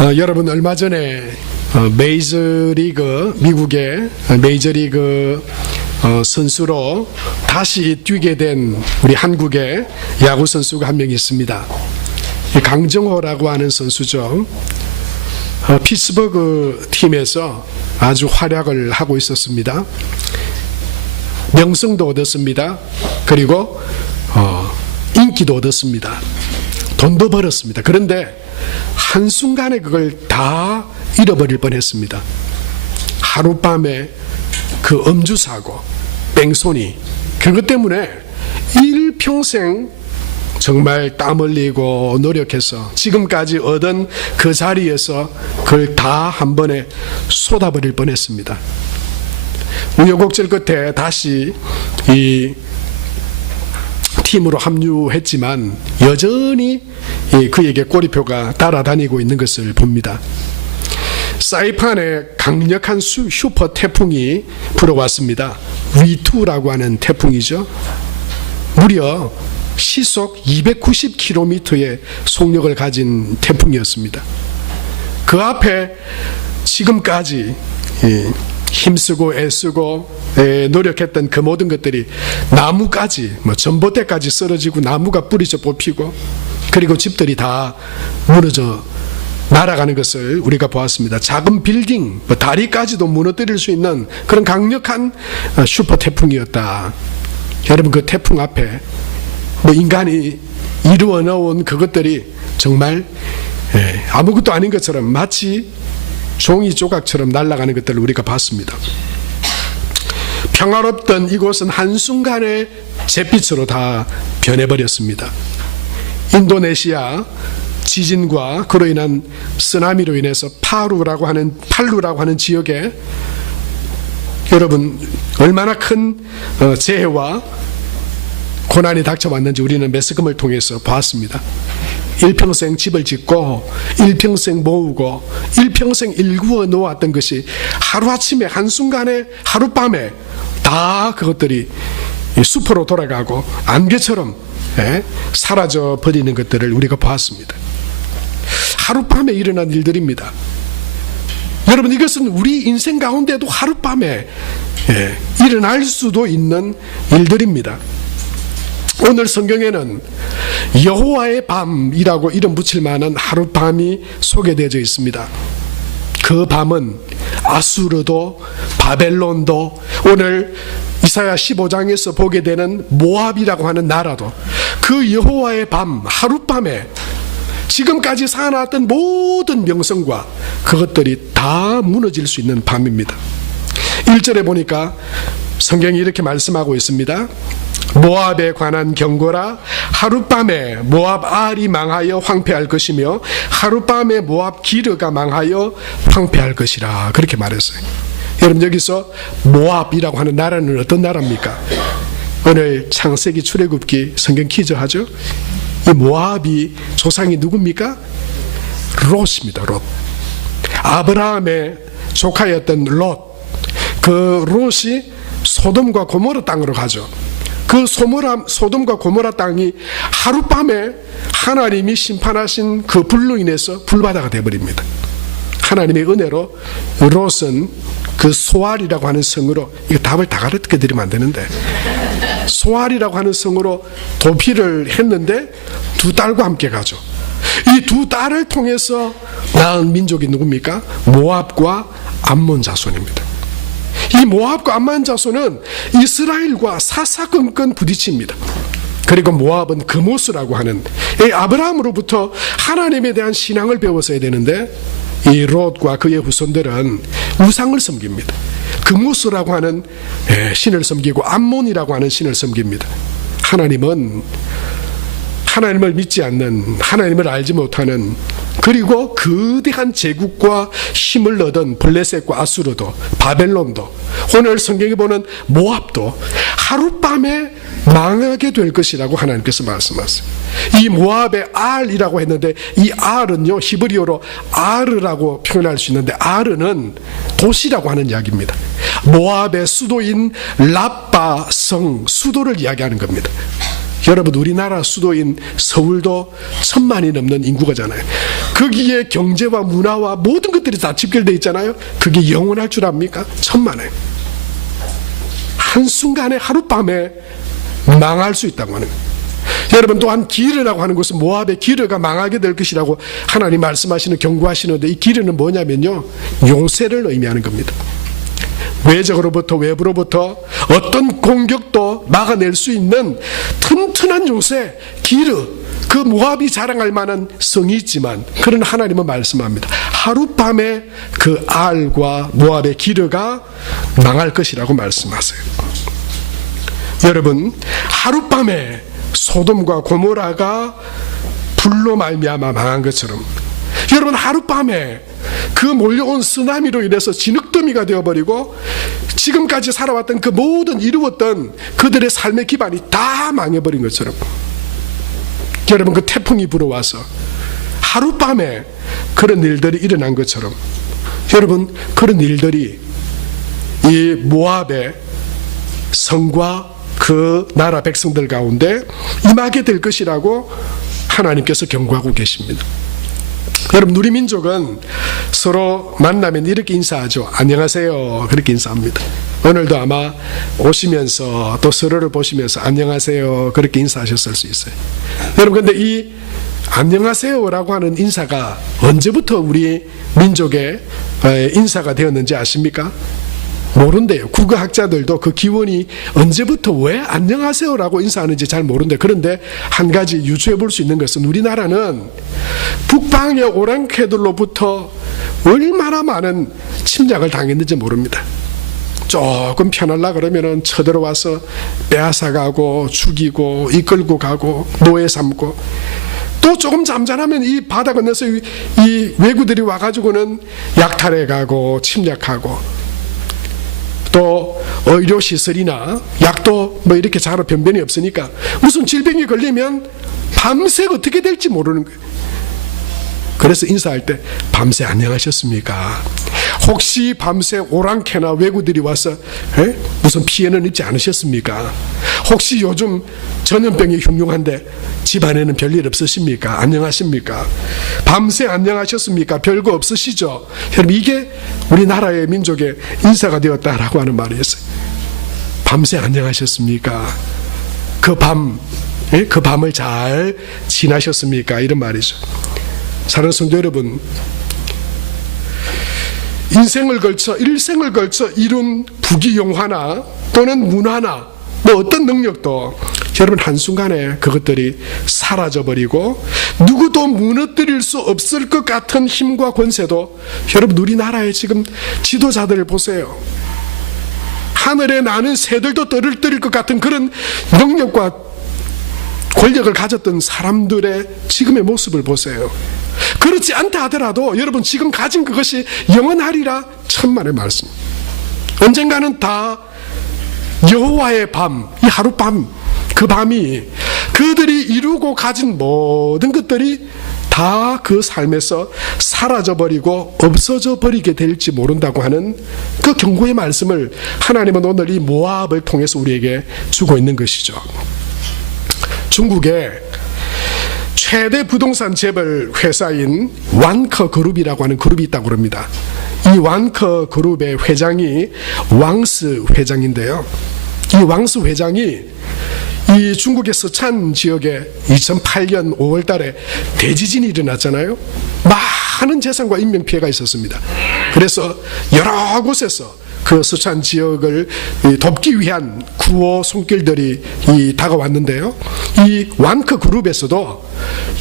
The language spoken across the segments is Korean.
여러분 얼마 전에 메이저리그 미국의 메이저리그 선수로 다시 뛰게 된 우리 한국의 야구 선수가 한 명 있습니다. 강정호라고 하는 선수죠. 피츠버그 팀에서 아주 활약을 하고 있었습니다. 명성도 얻었습니다. 그리고 인기도 얻었습니다. 돈도 벌었습니다. 그런데 한순간에 그걸 다 잃어버릴 뻔했습니다. 하룻밤에 그 음주사고, 뺑소니, 그것 때문에 일평생 정말 땀 흘리고 노력해서 지금까지 얻은 그 자리에서 그걸 다 한 번에 쏟아버릴 뻔했습니다. 우여곡절 끝에 다시 이 팀으로 합류했지만 여전히 그에게 꼬리표가 따라다니고 있는 것을 봅니다. 사이판에 강력한 슈퍼 태풍이 불어왔습니다. V2라고 하는 태풍이죠. 무려 시속 290km의 속력을 가진 태풍이었습니다. 그 앞에 지금까지 힘쓰고 애쓰고 노력했던 그 모든 것들이 나무까지 전봇대까지 쓰러지고 나무가 뿌리져 뽑히고 그리고 집들이 다 무너져 날아가는 것을 우리가 보았습니다. 작은 빌딩, 다리까지도 무너뜨릴 수 있는 그런 강력한 슈퍼 태풍이었다. 여러분, 그 태풍 앞에 인간이 이루어 놓은 그것들이 정말 아무것도 아닌 것처럼 마치 종이 조각처럼 날아가는 것들을 우리가 봤습니다. 평화롭던 이곳은 한순간에 잿빛으로 다 변해버렸습니다. 인도네시아 지진과 그로 인한 쓰나미로 인해서 팔루라고 하는 지역에 여러분 얼마나 큰 재해와 고난이 닥쳐왔는지 우리는 매스컴을 통해서 봤습니다. 일평생 집을 짓고 일평생 모으고 일평생 일구어 놓았던 것이 하루아침에 한순간에 하룻밤에 다 그것들이 숲으로 돌아가고 안개처럼 사라져 버리는 것들을 우리가 보았습니다. 하룻밤에 일어난 일들입니다. 여러분, 이것은 우리 인생 가운데도 하룻밤에 일어날 수도 있는 일들입니다. 오늘 성경에는 여호와의 밤이라고 이름 붙일 만한 하룻밤이 소개되어 있습니다. 그 밤은 아수르도 바벨론도 오늘 이사야 15장에서 보게 되는 모압이라고 하는 나라도 그 여호와의 밤, 하룻밤에 지금까지 쌓아놨던 모든 명성과 그것들이 다 무너질 수 있는 밤입니다. 1절에 보니까 성경이 이렇게 말씀하고 있습니다. 모압에 관한 경고라. 하룻밤에 모압 알이 망하여 황폐할 것이며 하룻밤에 모압 기르가 망하여 황폐할 것이라. 그렇게 말했어요. 여러분, 여기서 모압이라고 하는 나라는 어떤 나라입니까? 오늘 창세기 출애굽기 성경 퀴즈 하죠. 이 모압이 조상이 누굽니까? 롯입니다. 롯. 아브라함의 조카였던 롯. 그 롯이 소돔과 고모라 땅으로 가죠. 그 소돔과 고모라 땅이 하룻밤에 하나님이 심판하신 그 불로 인해서 불바다가 되어버립니다. 하나님의 은혜로 롯은 그 소알이라고 하는 성으로, 이거 답을 다 가르쳐 드리면 안 되는데, 소알이라고 하는 성으로 도피를 했는데 두 딸과 함께 가죠. 이 두 딸을 통해서 낳은 민족이 누굽니까? 모압과 암몬 자손입니다. 이 모압과 암몬 자손은 이스라엘과 사사건건 부딪힙니다. 그리고 모압은 그모스라고 하는 아브라함으로부터 하나님에 대한 신앙을 배웠어야 되는데 이 롯과 그의 후손들은 우상을 섬깁니다. 그모스라고 하는 신을 섬기고 암몬이라고 하는 신을 섬깁니다. 하나님은 하나님을 믿지 않는, 하나님을 알지 못하는, 그리고 거대한 제국과 힘을 얻은 블레셋과 아수르도, 바벨론도, 오늘 성경에 보는 모압도 하룻밤에 망하게 될 것이라고 하나님께서 말씀하세요. 이 모압의 알이라고 했는데 이 알은요, 히브리어로 아르라고 표현할 수 있는데 아르는 도시라고 하는 이야기입니다. 모압의 수도인 라빠 성, 수도를 이야기하는 겁니다. 여러분 우리나라 수도인 서울도 1,000만이 넘는 인구가잖아요. 거기에 경제와 문화와 모든 것들이 다 집결되어 있잖아요. 그게 영원할 줄 압니까? 1,000만에 한순간에 하룻밤에 망할 수 있다고 하는 거예요. 여러분 또한 기르라고 하는 것은 모압의 기르가 망하게 될 것이라고 하나님 말씀하시는 경고하시는데, 이 기르는 뭐냐면요, 요새를 의미하는 겁니다. 외적으로부터 외부로부터 어떤 공격도 막아낼 수 있는 튼튼한 요새 기르, 그 모압이 자랑할 만한 성이 있지만, 그런 하나님은 말씀합니다. 하룻밤에 그 알과 모압의 기르가 망할 것이라고 말씀하세요. 여러분 하룻밤에 소돔과 고모라가 불로 말미암아 망한 것처럼, 여러분 하룻밤에 그 몰려온 쓰나미로 인해서 진흙더미가 되어버리고 지금까지 살아왔던 그 모든 이루었던 그들의 삶의 기반이 다 망해버린 것처럼, 여러분 그 태풍이 불어와서 하룻밤에 그런 일들이 일어난 것처럼, 여러분 그런 일들이 이 모압의 성과 그 나라 백성들 가운데 임하게 될 것이라고 하나님께서 경고하고 계십니다. 여러분 우리 민족은 서로 만나면 이렇게 인사하죠. 안녕하세요, 그렇게 인사합니다. 오늘도 아마 오시면서 또 서로를 보시면서 안녕하세요 그렇게 인사하셨을 수 있어요. 여러분 근데 이 안녕하세요라고 하는 인사가 언제부터 우리 민족의 인사가 되었는지 아십니까? 모른대요. 국어학자들도 그 기원이 언제부터 왜 안녕하세요라고 인사하는지 잘 모른대요. 그런데 한 가지 유추해 볼 수 있는 것은, 우리나라는 북방의 오랑캐들로부터 얼마나 많은 침략을 당했는지 모릅니다. 조금 편하려 그러면은 쳐들어와서 빼앗아가고 죽이고 이끌고 가고 노예 삼고, 또 조금 잠잠하면 이 바다 건너서 이 외구들이 와가지고는 약탈해가고 침략하고, 또 의료시설이나 약도 뭐 이렇게 잘 변변이 없으니까 무슨 질병이 걸리면 밤새 어떻게 될지 모르는 거예요. 그래서 인사할 때 밤새 안녕하셨습니까? 혹시 밤새 오랑캐나 외구들이 와서 무슨 피해는 입지 않으셨습니까? 혹시 요즘 전염병이 흉흉한데 집안에는 별일 없으십니까? 안녕하십니까? 밤새 안녕하셨습니까? 별거 없으시죠? 여러분 이게 우리나라의 민족의 인사가 되었다라고 하는 말이었어요. 밤새 안녕하셨습니까? 그 밤을 잘 지나셨습니까? 이런 말이죠. 사랑하는 성도 여러분, 일생을 걸쳐 이룬 부귀영화나 또는 문화나 뭐 어떤 능력도 여러분 한순간에 그것들이 사라져버리고, 누구도 무너뜨릴 수 없을 것 같은 힘과 권세도, 여러분 우리나라의 지금 지도자들을 보세요. 하늘에 나는 새들도 떨어뜨릴 것 같은 그런 능력과 권력을 가졌던 사람들의 지금의 모습을 보세요. 그렇지 않다 하더라도 여러분 지금 가진 그것이 영원하리라 천만의 말씀. 언젠가는 다 여호와의 밤, 이 하룻밤, 그 밤이 그들이 이루고 가진 모든 것들이 다 그 삶에서 사라져버리고 없어져 버리게 될지 모른다고 하는 그 경고의 말씀을 하나님은 오늘 이 모압을 통해서 우리에게 주고 있는 것이죠. 중국의 최대 부동산 재벌 회사인 완커 그룹이라고 하는 그룹이 있다고 합니다. 이 완커 그룹의 회장이 왕스 회장인데요. 이 왕스 회장이 이 중국의 서찬 지역에 2008년 5월 달에 대지진이 일어났잖아요. 많은 재산과 인명피해가 있었습니다. 그래서 여러 곳에서 그 서찬 지역을 돕기 위한 구호 손길들이 다가왔는데요. 이 완커 그룹에서도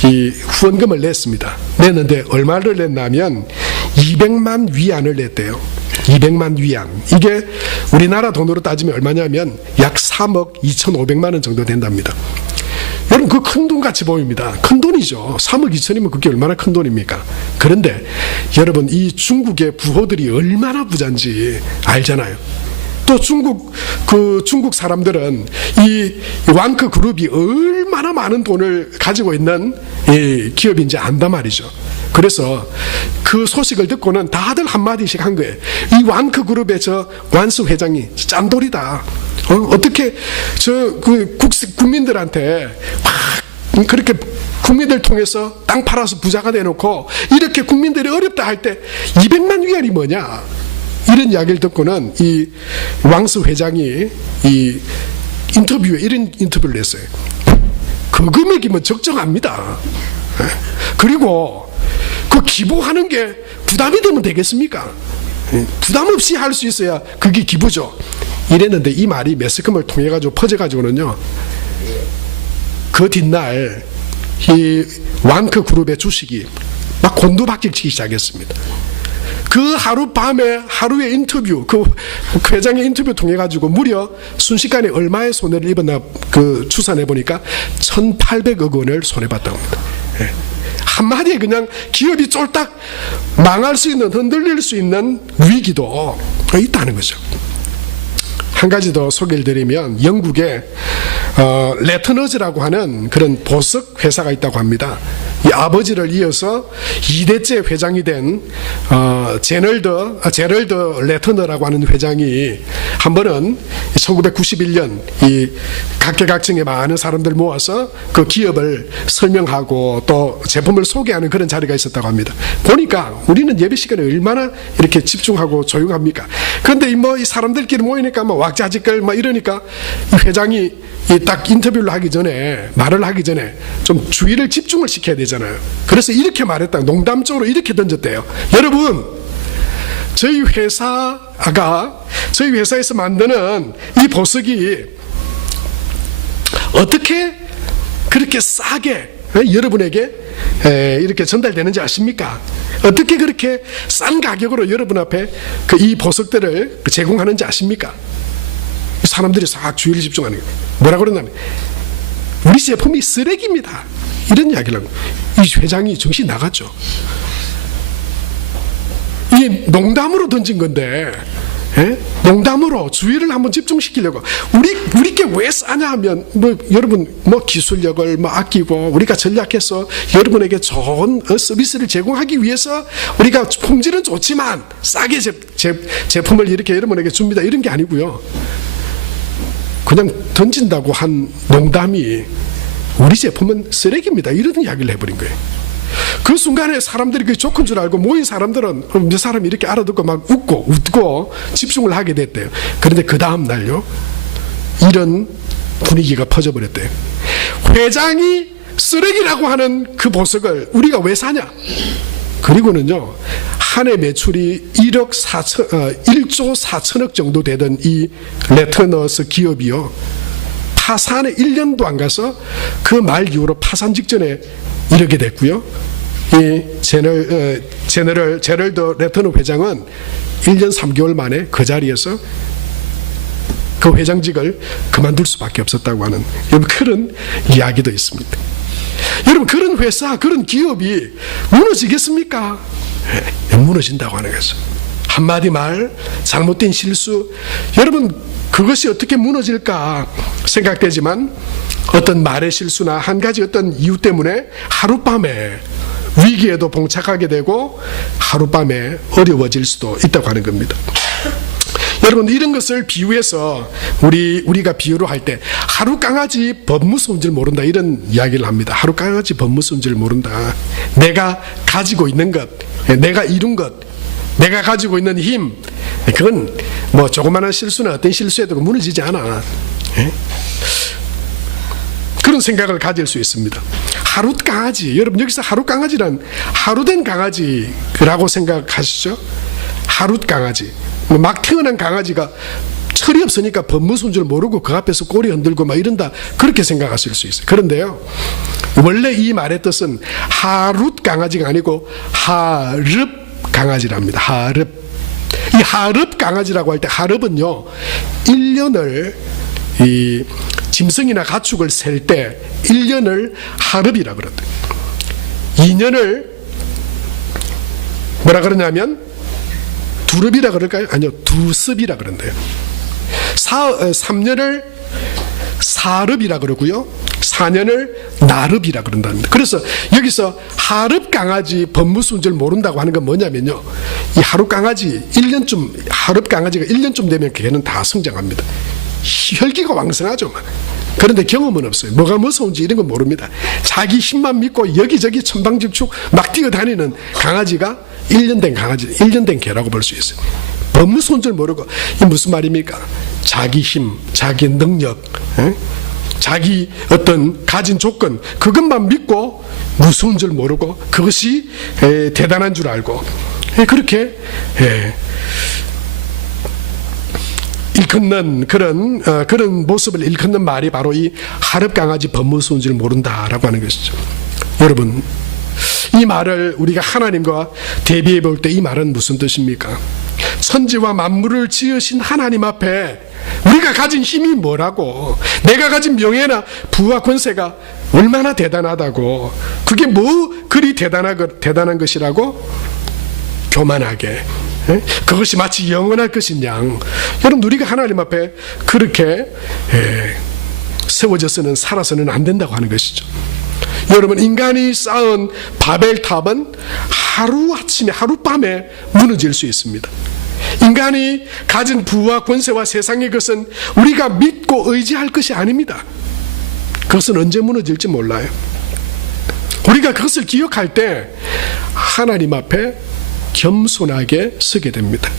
이 후원금을 냈습니다. 냈는데 얼마를 냈냐면 200만 위안을 냈대요. 200만 위안. 이게 우리나라 돈으로 따지면 얼마냐면 약 3억 2,500만 원 정도 된답니다. 여러분 그 큰 돈 같이 보입니다. 큰 돈이죠. 3억 2천이면 그게 얼마나 큰 돈입니까? 그런데 여러분 이 중국의 부호들이 얼마나 부자인지 알잖아요. 또 중국 사람들은 이 완커 그룹이 얼마나 많은 돈을 가지고 있는 기업인지 안단 말이죠. 그래서 그 소식을 듣고는 다들 한마디씩 한 거예요. 이 완커 그룹의 저 완스 회장이 짠돌이다. 어떻게 국민들한테 막 그렇게 국민들 통해서 땅 팔아서 부자가 돼놓고 이렇게 국민들이 어렵다 할 때 200만 위안이 뭐냐, 이런 이야기를 듣고는 이 왕스 회장이 이 인터뷰에 이런 인터뷰를 했어요. 그 금액이면 적정합니다. 그리고 그 기부하는 게 부담이 되면 되겠습니까? 부담 없이 할 수 있어야 그게 기부죠. 이랬는데 이 말이 매스컴을 통해 가지고 퍼져가지고는요, 그 뒷날 이 왕크 그룹의 주식이 막 곤두박질치기 시작했습니다. 그 하룻밤에 하루의 인터뷰, 그 회장의 인터뷰 통해 가지고 무려 순식간에 얼마의 손해를 입었나 그 추산해 보니까 1,800억 원을 손해봤다고 합니다. 한마디에 그냥 기업이 쫄딱 망할 수 있는, 흔들릴 수 있는 위기도 있다는 거죠. 한 가지 더 소개를 드리면 영국에 레터너즈라고 하는 그런 보석 회사가 있다고 합니다. 이 아버지를 이어서 2대째 회장이 된 제럴드 레터너라고 하는 회장이 한 번은 1991년 이 각계각층의 많은 사람들 모아서 그 기업을 설명하고 또 제품을 소개하는 그런 자리가 있었다고 합니다. 보니까 우리는 예배 시간에 얼마나 이렇게 집중하고 조용합니까? 그런데 이 사람들끼리 모이니까 왁자지껄 이러니까 이 회장이 딱 인터뷰를 하기 전에, 말을 하기 전에 좀 주의를 집중을 시켜야 되잖아요. 그래서 이렇게 말했다. 농담적으로 이렇게 던졌대요. 여러분, 저희 회사에서 만드는 이 보석이 어떻게 그렇게 싸게 여러분에게 이렇게 전달되는지 아십니까? 어떻게 그렇게 싼 가격으로 여러분 앞에 이 보석들을 제공하는지 아십니까? 사람들이 싹 주의를 집중하는 거예요. 뭐라 그러냐면 우리 제품이 쓰레기입니다, 이런 이야기를 하고, 이 회장이 정신이 나갔죠. 이 농담으로 던진 건데, 농담으로 주의를 한번 집중시키려고, 우리께 왜 싸냐 하면 여러분 기술력을 아끼고 우리가 전략해서 여러분에게 좋은 서비스를 제공하기 위해서 우리가 품질은 좋지만 싸게 제품을 이렇게 여러분에게 줍니다, 이런 게 아니고요. 그냥 던진다고 한 농담이 우리 제품은 쓰레기입니다, 이런 이야기를 해버린 거예요. 그 순간에 사람들이 그게 조건 줄 알고 모인 사람들은 몇 사람이 이렇게 알아듣고 막 웃고 집중을 하게 됐대요. 그런데 그 다음 날요, 이런 분위기가 퍼져버렸대요. 회장이 쓰레기라고 하는 그 보석을 우리가 왜 사냐? 그리고는요, 한 해 매출이 1조 4천억 정도 되던 이 레터너스 기업이요, 파산에 1년도 안 가서 그 말 이후로 파산 직전에 이르게 됐고요. 이 제럴드 레터너 회장은 1년 3개월 만에 그 자리에서 그 회장직을 그만둘 수밖에 없었다고 하는 그런 이야기도 있습니다. 여러분, 그런 회사, 그런 기업이 무너지겠습니까? 무너진다고 하는 거죠. 한마디 말, 잘못된 실수, 여러분 그것이 어떻게 무너질까 생각되지만 어떤 말의 실수나 한 가지 어떤 이유 때문에 하룻밤에 위기에도 봉착하게 되고 하룻밤에 어려워질 수도 있다고 하는 겁니다. 여러분, 이런 것을 비유해서 우리가 비유로 할 때 하루 강아지 법 무서운 줄 모른다, 이런 이야기를 합니다. 하루 강아지 법 무서운 줄 모른다. 내가 가지고 있는 것, 내가 이룬 것, 내가 가지고 있는 힘, 그건 조그마한 실수나 어떤 실수에도 무너지지 않아. 그런 생각을 가질 수 있습니다. 하루 강아지, 여러분 여기서 하루 강아지란 하루된 강아지라고 생각하시죠? 하루 강아지, 막 태어난 강아지가 철이 없으니까 법무순 줄 모르고 그 앞에서 꼬리 흔들고 이런다, 그렇게 생각하실 수 있어요. 그런데요, 원래 이 말의 뜻은 하룻 강아지가 아니고 하릅 강아지랍니다. 하릅. 이 하릅 강아지라고 할 때, 하릅은요 1년을 이 짐승이나 가축을 셀 때 1년을 하릅이라 그러대요. 2년을 뭐라 그러냐면 두릅이라 그럴까요? 아니요, 두습이라 그런대요. 3년을 사릅이라 그러고요, 4년을 나릅이라 그런답니다. 그래서 여기서 하릅 강아지 법무순 줄 모른다고 하는 건 뭐냐면요, 이 하루 강아지 1년쯤, 하릅 강아지가 1년쯤 되면 걔는 다 성장합니다. 혈기가 왕성하죠. 막. 그런데 경험은 없어요. 뭐가 무서운지 이런 건 모릅니다. 자기 힘만 믿고 여기저기 천방지축 막 뛰어다니는 강아지가 1년 된 강아지, 1년 된 개라고 볼 수 있어요. 뭐 무서운 줄 모르고. 이 무슨 말입니까? 자기 힘, 자기 능력, 자기 어떤 가진 조건, 그것만 믿고 무서운 줄 모르고 그것이 대단한 줄 알고 그렇게 일컫는 그런 모습을 일컫는 말이 바로 이 하룻강아지 법무스러운 줄 모른다라고 하는 것이죠. 여러분, 이 말을 우리가 하나님과 대비해 볼 때 이 말은 무슨 뜻입니까? 천지와 만물을 지으신 하나님 앞에 우리가 가진 힘이 뭐라고, 내가 가진 명예나 부와 권세가 얼마나 대단하다고, 그게 뭐 그리 대단한 것이라고 교만하게, 그것이 마치 영원할 것인 양. 여러분, 우리가 하나님 앞에 그렇게 세워져서는 살아서는 안 된다고 하는 것이죠. 여러분, 인간이 쌓은 바벨탑은 하루아침에 하룻밤에 무너질 수 있습니다. 인간이 가진 부와 권세와 세상의 것은 우리가 믿고 의지할 것이 아닙니다. 그것은 언제 무너질지 몰라요. 우리가 그것을 기억할 때 하나님 앞에 겸손하게 서게 됩니다.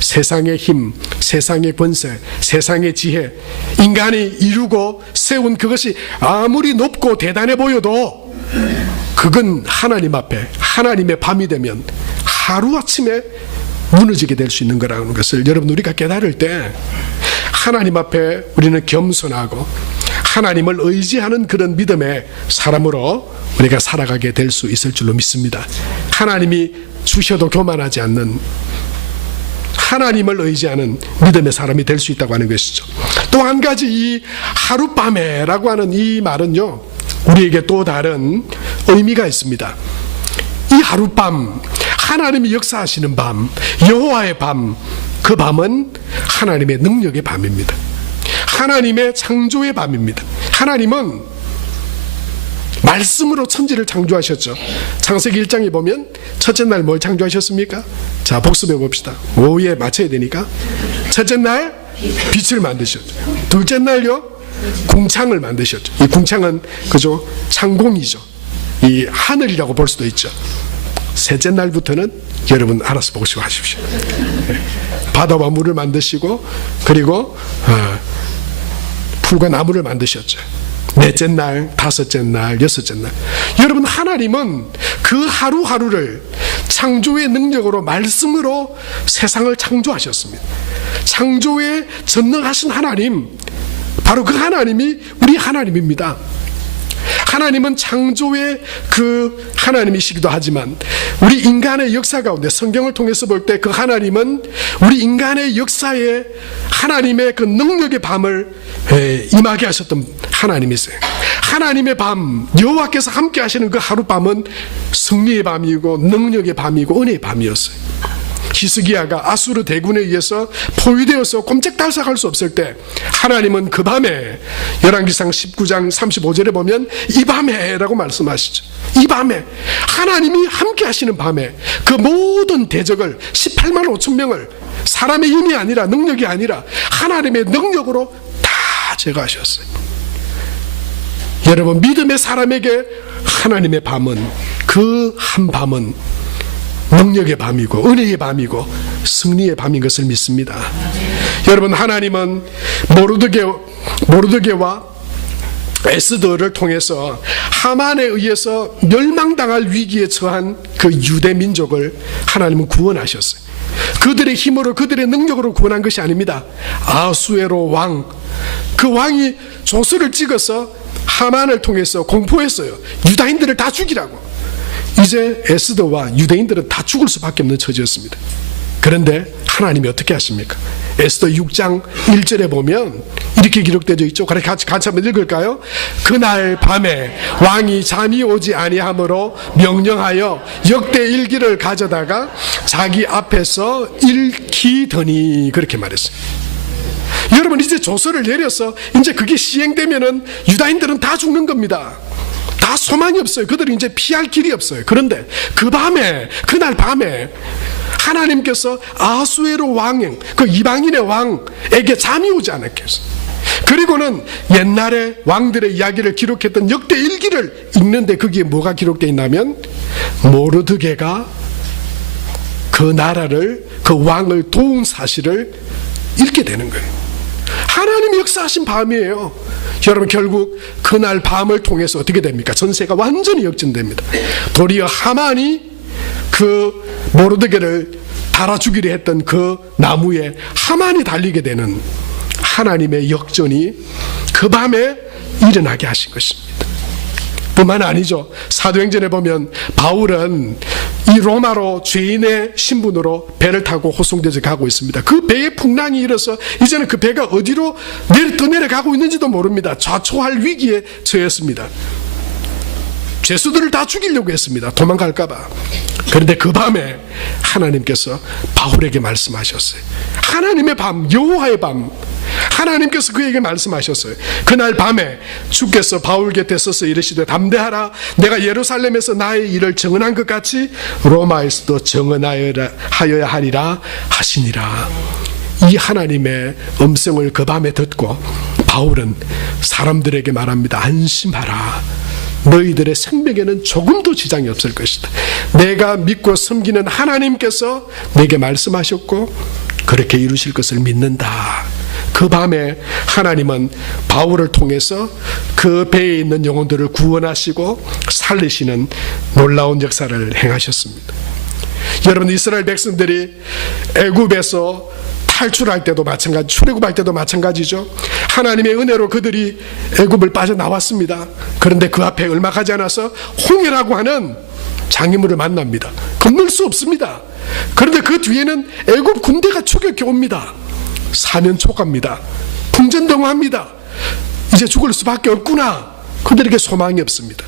세상의 힘, 세상의 권세, 세상의 지혜, 인간이 이루고 세운 그것이 아무리 높고 대단해 보여도 그건 하나님 앞에, 하나님의 밤이 되면 하루아침에 무너지게 될 수 있는 거라는 것을 여러분, 우리가 깨달을 때 하나님 앞에 우리는 겸손하고 하나님을 의지하는 그런 믿음의 사람으로 우리가 살아가게 될 수 있을 줄로 믿습니다. 하나님이 주셔도 교만하지 않는, 하나님을 의지하는 믿음의 사람이 될 수 있다고 하는 것이죠. 또 한 가지, 이 하룻밤에라고 하는 이 말은요, 우리에게 또 다른 의미가 있습니다. 이 하룻밤, 하나님이 역사하시는 밤, 여호와의 밤, 그 밤은 하나님의 능력의 밤입니다. 하나님의 창조의 밤입니다. 하나님은 말씀으로 천지를 창조하셨죠. 창세기 1장에 보면 첫째 날 뭘 창조하셨습니까? 자, 복습해 봅시다. 오후에 맞춰야 되니까. 첫째 날 빛을 만드셨죠. 둘째 날요, 궁창을 만드셨죠. 이 궁창은 그죠, 창공이죠. 이 하늘이라고 볼 수도 있죠. 셋째 날부터는 여러분 알아서 복습하십시오. 바다와 물을 만드시고, 그리고 풀과 나무를 만드셨죠. 넷째 날, 다섯째 날, 여섯째 날. 여러분, 하나님은 그 하루하루를 창조의 능력으로, 말씀으로 세상을 창조하셨습니다. 창조에 전능하신 하나님, 바로 그 하나님이 우리 하나님입니다. 하나님은 창조의 그 하나님이시기도 하지만 우리 인간의 역사 가운데 성경을 통해서 볼 때 그 하나님은 우리 인간의 역사에 하나님의 그 능력의 밤을 임하게 하셨던 하나님이세요. 하나님의 밤, 여호와께서 함께 하시는 그 하룻밤은 승리의 밤이고 능력의 밤이고 은혜의 밤이었어요. 히스기야가 아수르 대군에 의해서 포위되어서 꼼짝달싹할 수 없을 때 하나님은 그 밤에, 열왕기상 19장 35절에 보면 이 밤에 라고 말씀하시죠. 이 밤에, 하나님이 함께 하시는 밤에 그 모든 대적을 18만 5천 명을 사람의 힘이 아니라, 능력이 아니라 하나님의 능력으로 다 제거하셨어요. 여러분, 믿음의 사람에게 하나님의 밤은, 그 한 밤은 능력의 밤이고 은혜의 밤이고 승리의 밤인 것을 믿습니다. 여러분, 하나님은 모르드게와 에스더를 통해서 하만에 의해서 멸망당할 위기에 처한 그 유대 민족을 하나님은 구원하셨어요. 그들의 힘으로, 그들의 능력으로 구원한 것이 아닙니다. 아수에로 왕, 그 왕이 조서를 찍어서 하만을 통해서 공포했어요. 유다인들을 다 죽이라고. 이제 에스더와 유대인들은 다 죽을 수밖에 없는 처지였습니다. 그런데 하나님이 어떻게 하십니까? 에스더 6장 1절에 보면 이렇게 기록되어 있죠. 같이 한번 읽을까요? 그날 밤에 왕이 잠이 오지 아니하므로 명령하여 역대 일기를 가져다가 자기 앞에서 읽히더니, 그렇게 말했어요. 여러분, 이제 조서를 내려서 이제 그게 시행되면은 유다인들은 다 죽는 겁니다. 다 소망이 없어요. 그들은 이제 피할 길이 없어요. 그런데 그 밤에, 그날 밤에 하나님께서 아수에로 왕, 그 이방인의 왕에게 잠이 오지 않았게 했어요. 그리고는 옛날에 왕들의 이야기를 기록했던 역대 일기를 읽는데 거기에 뭐가 기록되어 있냐면 모르드게가 그 나라를, 그 왕을 도운 사실을 읽게 되는 거예요. 하나님이 역사하신 밤이에요. 여러분, 결국 그날 밤을 통해서 어떻게 됩니까? 전세가 완전히 역전됩니다. 도리어 하만이 그 모르드게를 달아 죽이려 했던 그 나무에 하만이 달리게 되는 하나님의 역전이 그 밤에 일어나게 하신 것입니다. 뿐만 아니죠. 사도행전에 보면 바울은 이 로마로 죄인의 신분으로 배를 타고 호송돼서 가고 있습니다. 그 배에 풍랑이 일어서 이제는 그 배가 어디로 떠내려가고 있는지도 모릅니다. 좌초할 위기에 처했습니다. 죄수들을 다 죽이려고 했습니다. 도망갈까봐. 그런데 그 밤에 하나님께서 바울에게 말씀하셨어요. 하나님의 밤, 여호와의 밤, 하나님께서 그에게 말씀하셨어요. 그날 밤에 주께서 바울 곁에 서서 이르시되 담대하라, 내가 예루살렘에서 나의 일을 정언한 것 같이 로마에서도 정언하여야 하리라 하시니라. 이 하나님의 음성을 그 밤에 듣고 바울은 사람들에게 말합니다. 안심하라, 너희들의 생명에는 조금도 지장이 없을 것이다. 내가 믿고 섬기는 하나님께서 내게 말씀하셨고 그렇게 이루실 것을 믿는다. 그 밤에 하나님은 바울을 통해서 그 배에 있는 영혼들을 구원하시고 살리시는 놀라운 역사를 행하셨습니다. 여러분, 이스라엘 백성들이 애굽에서 탈출할 때도 마찬가지, 출애굽할 때도 마찬가지죠. 하나님의 은혜로 그들이 애굽을 빠져나왔습니다. 그런데 그 앞에 얼마 가지 않아서 홍해라고 하는 장애물을 만납니다. 건널 수 없습니다. 그런데 그 뒤에는 애굽 군대가 추격해 옵니다. 사면 초가입니다. 풍전등화합니다. 이제 죽을 수밖에 없구나. 그들에게 소망이 없습니다.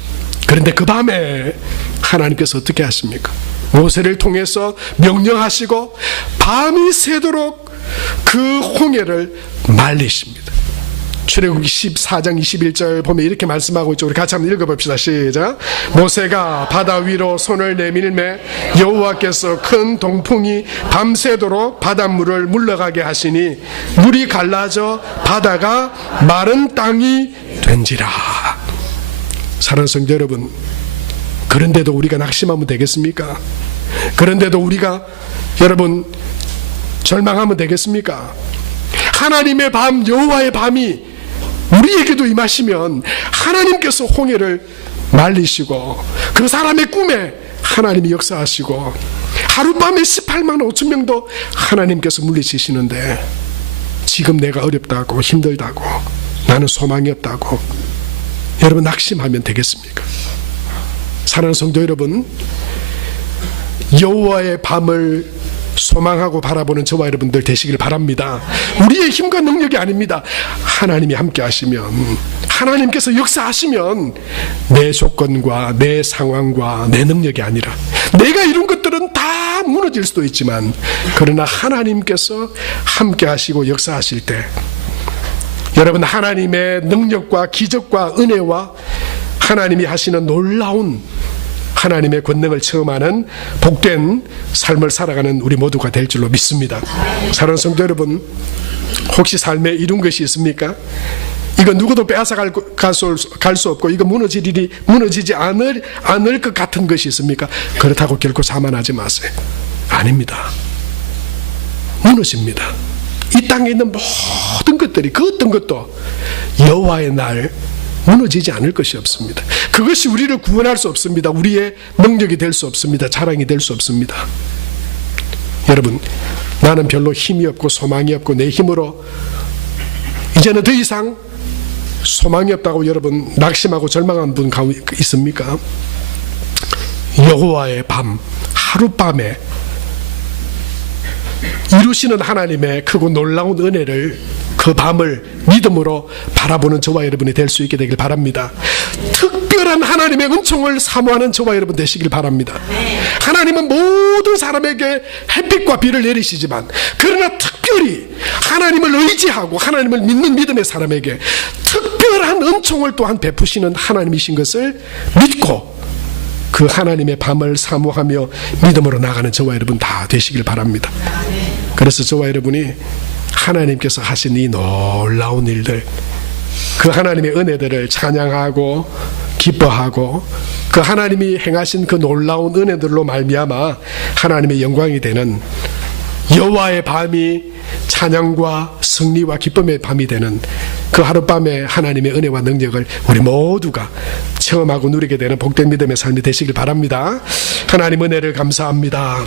그런데 그 밤에 하나님께서 어떻게 하십니까? 모세를 통해서 명령하시고 밤이 새도록 그 홍해를 말리십니다. 출애굽기 14장 21절 보면 이렇게 말씀하고 있죠. 우리 같이 한번 읽어봅시다. 시작. 모세가 바다 위로 손을 내밀매 여호와께서 큰 동풍이 밤새도록 바닷물을 물러가게 하시니 물이 갈라져 바다가 마른 땅이 된지라. 사랑하는 성도 여러분, 그런데도 우리가 낙심하면 되겠습니까? 그런데도 우리가 여러분 절망하면 되겠습니까? 하나님의 밤, 여호와의 밤이 우리에게도 임하시면 하나님께서 홍해를 말리시고 그 사람의 꿈에 하나님이 역사하시고 하룻밤에 18만 5천 명도 하나님께서 물리치시는데 지금 내가 어렵다고 힘들다고 나는 소망이 없다고 여러분 낙심하면 되겠습니까? 사랑하는 성도 여러분, 여호와의 밤을 소망하고 바라보는 저와 여러분들 되시길 바랍니다. 우리의 힘과 능력이 아닙니다. 하나님이 함께 하시면, 하나님께서 역사하시면 내 조건과 내 상황과 내 능력이 아니라 내가 이룬 것들은 다 무너질 수도 있지만 그러나 하나님께서 함께 하시고 역사하실 때 여러분 하나님의 능력과 기적과 은혜와 하나님이 하시는 놀라운 하나님의 권능을 체험하는 복된 삶을 살아가는 우리 모두가 될 줄로 믿습니다. 사랑하는 성도 여러분, 혹시 삶에 이룬 것이 있습니까? 이거 누구도 빼앗아 갈 수 없고 이거 무너지지 않을 것 같은 것이 있습니까? 그렇다고 결코 자만하지 마세요. 아닙니다. 무너집니다. 이 땅에 있는 모든 것들이 그 어떤 것도 여호와의 날 무너지지 않을 것이 없습니다. 그것이 우리를 구원할 수 없습니다. 우리의 능력이 될 수 없습니다. 자랑이 될 수 없습니다. 여러분, 나는 별로 힘이 없고 소망이 없고 내 힘으로 이제는 더 이상 소망이 없다고 여러분 낙심하고 절망한 분 있습니까? 여호와의 밤, 하룻밤에 이루시는 하나님의 크고 놀라운 은혜를 그 밤을 믿음으로 바라보는 저와 여러분이 될 수 있게 되길 바랍니다. 특별한 하나님의 은총을 사모하는 저와 여러분 되시길 바랍니다. 하나님은 모든 사람에게 햇빛과 비를 내리시지만 그러나 특별히 하나님을 의지하고 하나님을 믿는 믿음의 사람에게 특별한 은총을 또한 베푸시는 하나님이신 것을 믿고 그 하나님의 밤을 사모하며 믿음으로 나가는 저와 여러분 다 되시길 바랍니다. 그래서 저와 여러분이 하나님께서 하신 이 놀라운 일들, 그 하나님의 은혜들을 찬양하고 기뻐하고 그 하나님이 행하신 그 놀라운 은혜들로 말미암아 하나님의 영광이 되는 여호와의 밤이 찬양과 승리와 기쁨의 밤이 되는 그 하룻밤에 하나님의 은혜와 능력을 우리 모두가 체험하고 누리게 되는 복된 믿음의 삶이 되시길 바랍니다. 하나님 은혜를 감사합니다.